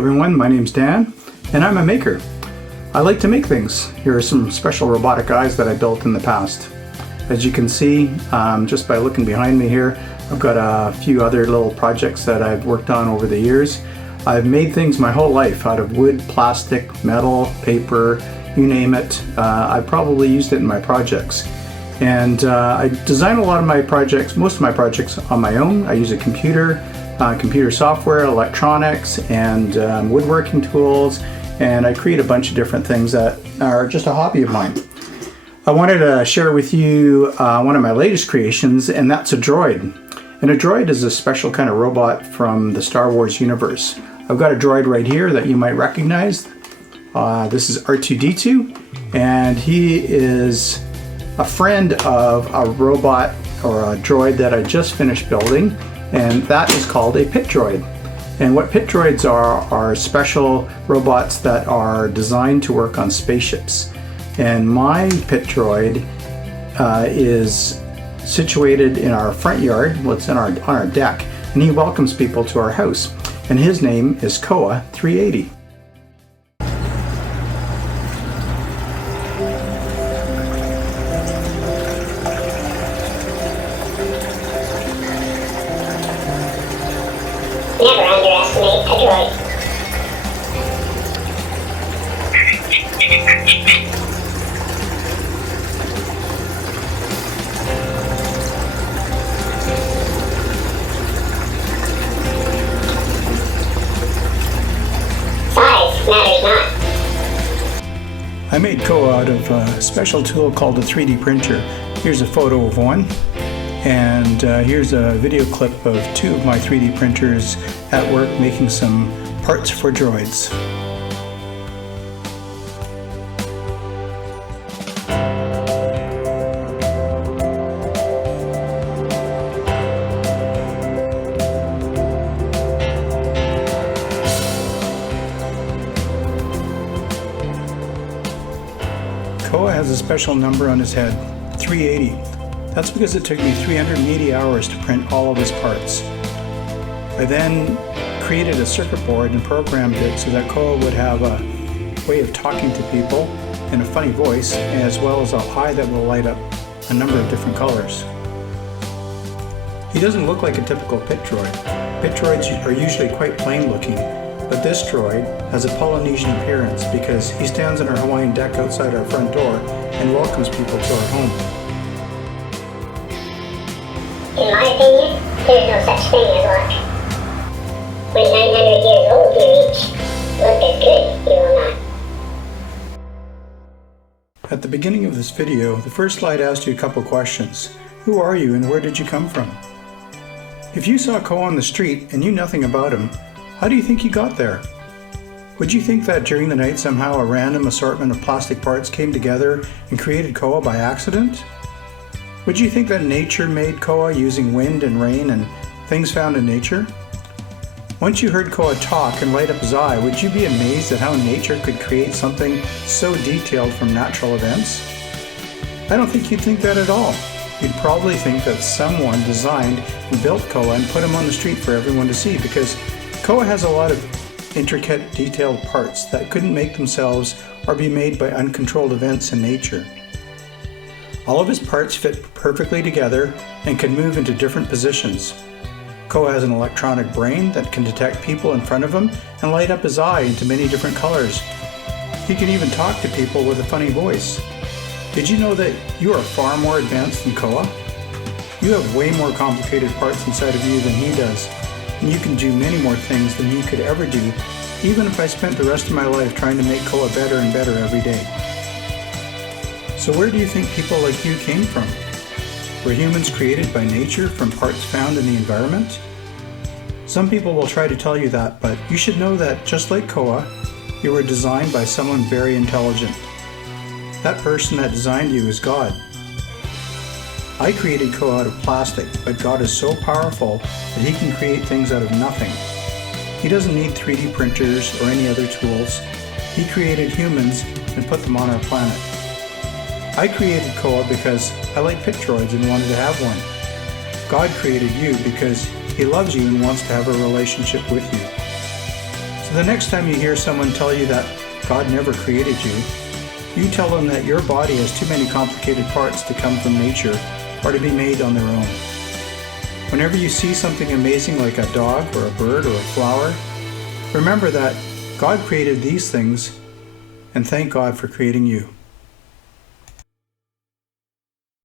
everyone, my name's Dan and I'm a maker. I like to make things. Here are some special robotic eyes that I built in the past. As you can see, just by looking behind me here, I've got a few other little projects that I've worked on over the years. I've made things my whole life out of wood, plastic, metal, paper, you name it. I probably used it in my projects. And I design a lot of my projects, most of my projects on my own. I use a computer software, electronics, and woodworking tools, and I create a bunch of different things that are just a hobby of mine. I wanted to share with you one of my latest creations, and that's a droid. And a droid is a special kind of robot from the Star Wars universe. I've got a droid right here that you might recognize. This is R2-D2, and he is a friend of a robot or a droid that I just finished building, and that is called a pit droid. And what pit droids are special robots that are designed to work on spaceships. And my pit droid is situated in our front yard, well, it's on our deck, and he welcomes people to our house. And his name is Koa 380. Never underestimate a droid. Size matters not. I made Koa out of a special tool called a 3D printer. Here's a photo of one. And here's a video clip of two of my 3D printers at work making some parts for droids. Koa has a special number on his head, 380. That's because it took me 380 hours to print all of his parts. I then created a circuit board and programmed it so that Koa would have a way of talking to people and a funny voice, as well as a eye that will light up a number of different colors. He doesn't look like a typical pit droid. Pit droids are usually quite plain looking, but this droid has a Polynesian appearance because he stands on our Hawaiian deck outside our front door and welcomes people to our home. In my opinion, there's no such thing as luck. When 900 years old you reach, look as good you will not. At the beginning of this video, the first slide asked you a couple questions. Who are you and where did you come from? If you saw Koa on the street and knew nothing about him, how do you think he got there? Would you think that during the night somehow a random assortment of plastic parts came together and created Koa by accident? Would you think that nature made Koa using wind and rain and things found in nature? Once you heard Koa talk and light up his eye, would you be amazed at how nature could create something so detailed from natural events? I don't think you'd think that at all. You'd probably think that someone designed and built Koa and put him on the street for everyone to see, because Koa has a lot of intricate, detailed parts that couldn't make themselves or be made by uncontrolled events in nature. All of his parts fit perfectly together and can move into different positions. Koa has an electronic brain that can detect people in front of him and light up his eye into many different colors. He can even talk to people with a funny voice. Did you know that you are far more advanced than Koa? You have way more complicated parts inside of you than he does, and you can do many more things than he could ever do, even if I spent the rest of my life trying to make Koa better and better every day. So where do you think people like you came from? Were humans created by nature from parts found in the environment? Some people will try to tell you that, but you should know that just like Koa, you were designed by someone very intelligent. That person that designed you is God. I created Koa out of plastic, but God is so powerful that he can create things out of nothing. He doesn't need 3D printers or any other tools. He created humans and put them on our planet. I created Koa because I like pit droids and wanted to have one. God created you because he loves you and wants to have a relationship with you. So the next time you hear someone tell you that God never created you, you tell them that your body has too many complicated parts to come from nature or to be made on their own. Whenever you see something amazing like a dog or a bird or a flower, remember that God created these things and thank God for creating you.